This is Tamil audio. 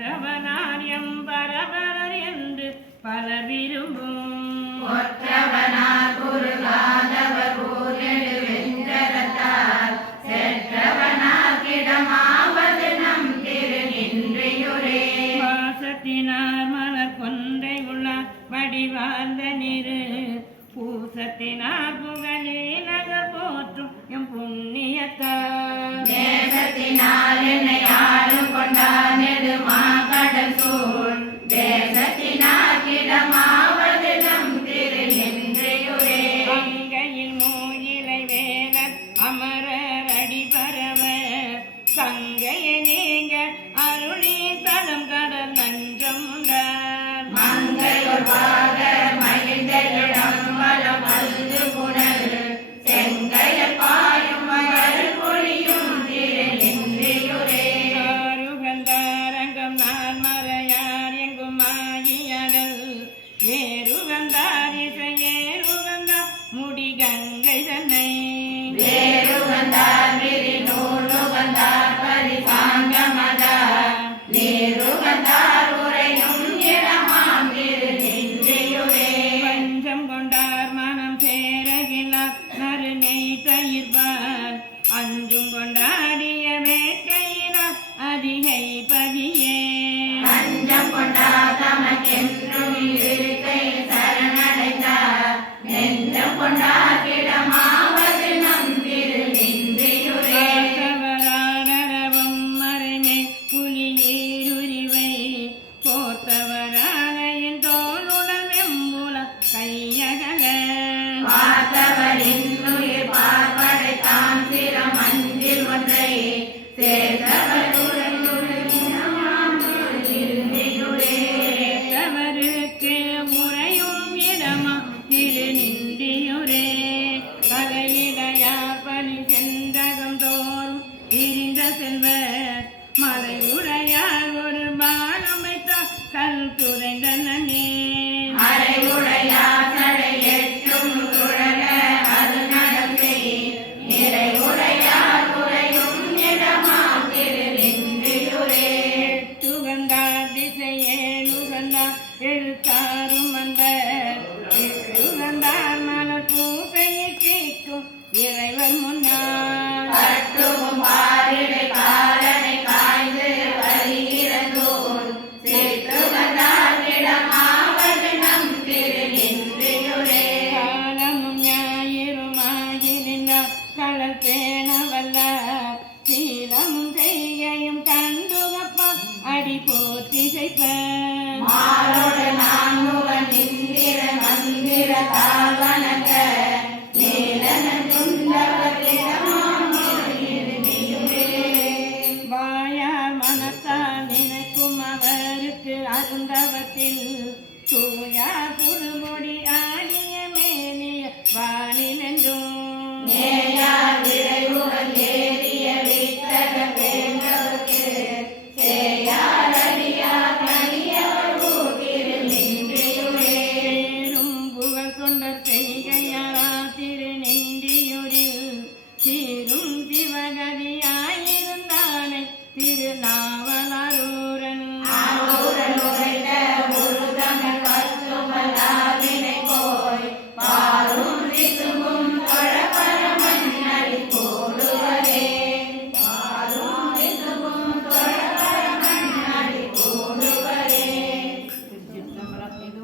பற்றவனார் எம்பரவர் என்று பலர் விரும்பும் ஒற்றவனார் குறுகாதவர் ஊரெடு வெஞ்சரத்தார் செற்றவனார் கிடமாவது நம் திருநின்றியுரே வாசத்தினார் மலர் கொன்றை உள்ளார் வடிவார்ந்த நிறு பூசத்தினார் புகழே நகர் போற்றும் எம் புண்ணியத்தார் தேசத்தினால் என்னை ஆளும் கொண்டார் நெடுமா கடல் சூழ் தேசத்தினார் கிடமாவது நம் திருநின்றியுரே அங்கையில் மூயிலை வேலர் அமரர் அடிபரவ சங்கையை நீங்க அருளி தடம் கடல் நஞ்சம் உண்டார் மங்கையொர் பாகர் மகிழ்ந்தலிடம் வலம் அல்கு புனல் செங்கையர் பாயும் மகள் பொழியும் திருநின்றியுரே ஆருகந்தாரங்கம் நான் மறையார் எங்கும் ஆகியடல் ஏறுகந்தார் இசையேறுகந்தார் முடி கங்கை தன்னை வேறுகந்தார் விரிநூல் நுகந்தார் பரிசாங்கமதார் நீருகந்தார் உரையும் இடமாம் திருநின்றியுரே பஞ்சம் கொண்டார் மனம் சேரகிலார் நறுநெய் தயிர்வார் அஞ்சும் கொண்டாடிய வேட்கையினார் அதிகை பதியே பஞ்சம் கொண்டார் தமக்கென்றும் இருக்கை சரணடைந்தார் நெஞ்சம் கொண்டார் கிடமாவது நம் திருநின்றியுரே பார்த்தவராடரவும் மறைமே புலியேருரிவை போர்த்தவராகையின் தோளுடன் வெம்புல கையகல பார்த்தவரின் உயிர் பார்ப்படைத்தான் சிரம் அஞ்சில் ஒன்றை சேர்த்தவர் தவறுக்கு முறையும் இடமா திருநின்றியுரே கலையிடையா பலி சென்றகம் தோறும் விரிந்த செல்வர் மலை உடையார் ஒரு பானம் வைத்தார் கல் துறைந்த நன்னே அரையுடையார் சடை எட்டும் சுழல அது நடத்தை நிறைவுடையார் உரையும் இடமாம் திருநின்றியுரே துகந்தார் திசையேன் உகந்தார் எழுத்தாரும் வந்த துகந்தார் மலர் பூசையை கேட்கும் இறைவர் முன்னார் கட்டுவும் பாரிடை காலனை காய்ந்து வருகிறதோர் சிற்றுகந்தார் கிடமாவது நம் திருநின்றியுரே காலமும் ஞாயிறுமாகி நின்றார் கடல் பேணவல்ல சீலமும் செய்கையும் கண்டுகப்பா அடி போற்றி செய்ப்ப மாலோடு நான் முகன் இந்திர மந்திர தாழ்வனக நீலனன் துண்டவரிடமாம் திருநின்றியுரே வாயார் மனத்தால் நினைக்கும் அவருக்கு அருந்தவத்தில் தூயார் புதுமொழி